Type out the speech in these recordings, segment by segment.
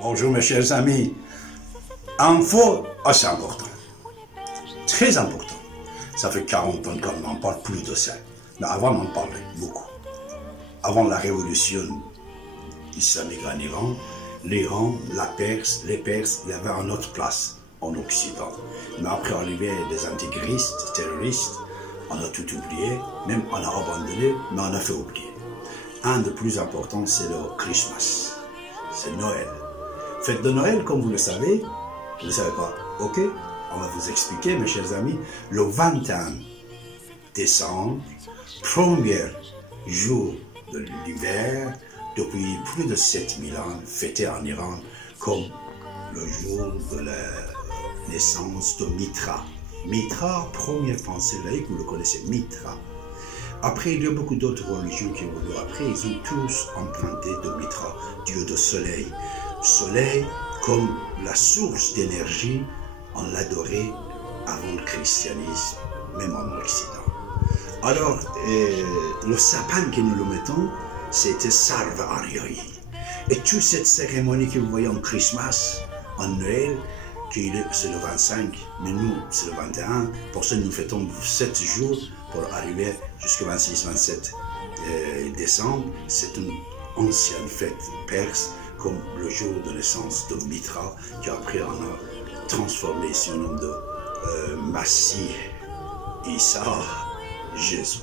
Bonjour mes chers amis. Info, c'est important. Très important. Ça fait 40 ans qu'on n'en parle plus de ça. Mais avant, on en parlait beaucoup. Avant la révolution islamique en Iran, l'Iran, les Perses, il y avait une autre place en Occident. Mais après l'arrivée des intégristes, terroristes, on a tout oublié, même on a abandonné, mais on a fait oublier. Un des plus importants, c'est le Christmas. C'est Noël. Fête de Noël, comme vous le savez, vous ne le savez pas, ok? On va vous expliquer, mes chers amis, le 21 décembre, premier jour de l'hiver, depuis plus de 7000 ans, fêté en Iran comme le jour de la naissance de Mitra. Mitra, première pensée laïque, vous le connaissez, Mitra. Après, il y a beaucoup d'autres religions qui ont venu après, ils ont tous emprunté de Mitra, dieu de soleil. Soleil comme la source d'énergie, on l'adorait avant le christianisme, même en Occident. Alors, le sapin que nous le mettons, c'était Sarva Aryoï. Et toute cette cérémonie que vous voyez en Christmas, en Noël, c'est le 25, mais nous, c'est le 21. Pour ça, nous fêtons 7 jours pour arriver jusqu'au 26-27 décembre. C'est une ancienne fête perse, comme le jour de naissance de Mitra, qui après on a transformé son nom de Massie, Issa, Jésus.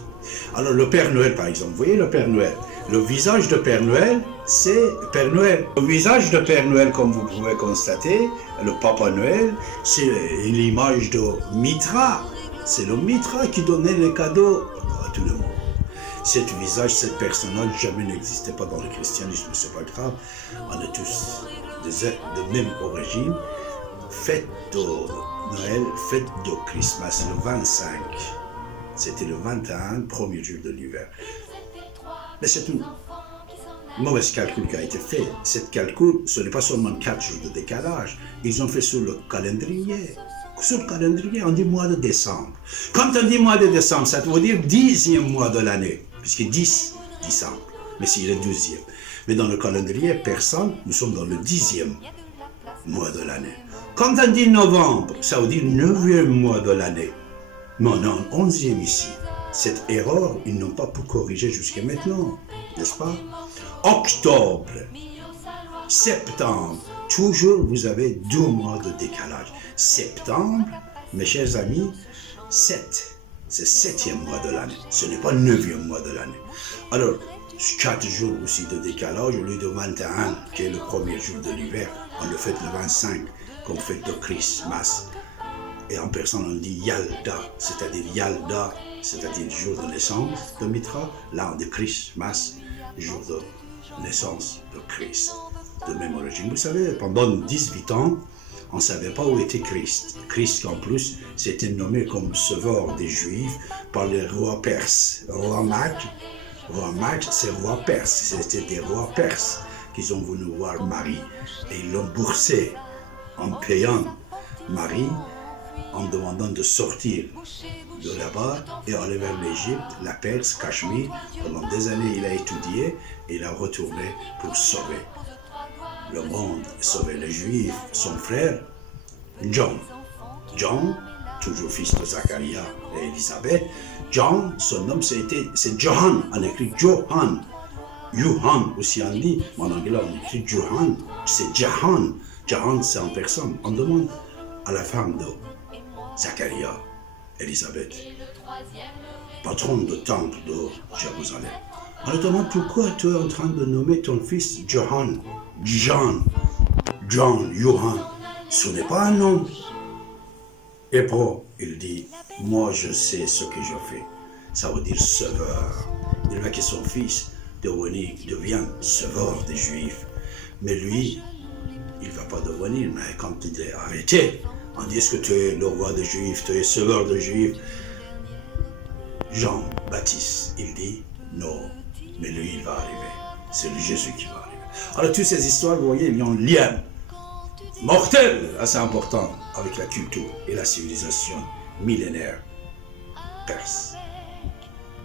Alors le Père Noël par exemple, vous voyez le Père Noël, le visage de Père Noël, c'est Père Noël. Le visage de Père Noël, comme vous pouvez constater, le Papa Noël, c'est l'image de Mitra. C'est le Mitra qui donnait les cadeaux à tout le monde. Cet visage, cette personnage, jamais n'existait pas dans le christianisme, c'est pas grave. On est tous de même origine. Fête de Noël, fête de Christmas, le 25. C'était le 21, premier jour de l'hiver. Mais c'est un mauvais calcul qui a été fait. Cet calcul, ce n'est pas seulement 4 jours de décalage. Ils ont fait sur le calendrier. Sur le calendrier, on dit mois de décembre. Quand on dit mois de décembre, ça veut dire 10e mois de l'année. Puisque 10 décembre. Mais c'est le 12e. Mais dans le calendrier persan, nous sommes dans le 10e mois de l'année. Quand on dit novembre, ça veut dire 9e mois de l'année. Mais on est en 11e ici. Cette erreur, ils n'ont pas pu corriger jusqu'à maintenant, n'est-ce pas? Octobre, septembre, toujours vous avez 2 mois de décalage. Septembre, mes chers amis, 7, c'est 7e mois de l'année. Ce n'est pas 9e mois de l'année. Alors, 4 jours aussi de décalage, au lieu de 21, qui est le premier jour de l'hiver, on le fête le 25, comme fête de Christmas. Et en personne, on dit Yalda, c'est-à-dire jour de naissance de Mitra. Là, on dit Christmas, jour de naissance de Christ, de même origine. Vous savez, pendant 18 ans, on ne savait pas où était Christ. Christ, en plus, c'était nommé comme sauveur des Juifs par les rois perses. Roi Mag, c'est roi perse. C'était des rois perses qui ont voulu voir Marie. Et ils l'ont boursé en payant Marie, en demandant de sortir de là-bas et aller vers l'Égypte, la Perse, Cachemire. Pendant des années, il a étudié et il a retourné pour sauver le monde, sauver les Juifs. Son frère, John, toujours fils de Zacharia et Élisabeth. John, son nom, c'est Johann, on écrit Johann. Johann aussi on dit, mais en anglais on écrit Johann, c'est Jahan. Jahan, c'est en personne. On demande à la femme de Zacharia, Élisabeth, patronne du temple de Jérusalem. On lui demande pourquoi tu es en train de nommer ton fils Johann, John, Johann. Ce n'est pas un nom hébreu. Il dit, moi je sais ce que je fais. Ça veut dire sauveur. Il veut que son fils devienne sauveur des Juifs. Mais lui, il ne va pas devenir, mais quand il est arrêté, on dit, est-ce que tu es le roi des Juifs, tu es sauveur des Juifs? Jean-Baptiste, il dit, non, mais lui, il va arriver. C'est le Jésus qui va arriver. Alors, toutes ces histoires, vous voyez, il y a un lien mortel, assez important, avec la culture et la civilisation millénaire perse.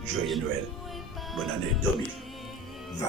Joyeux Noël, bonne année 2020.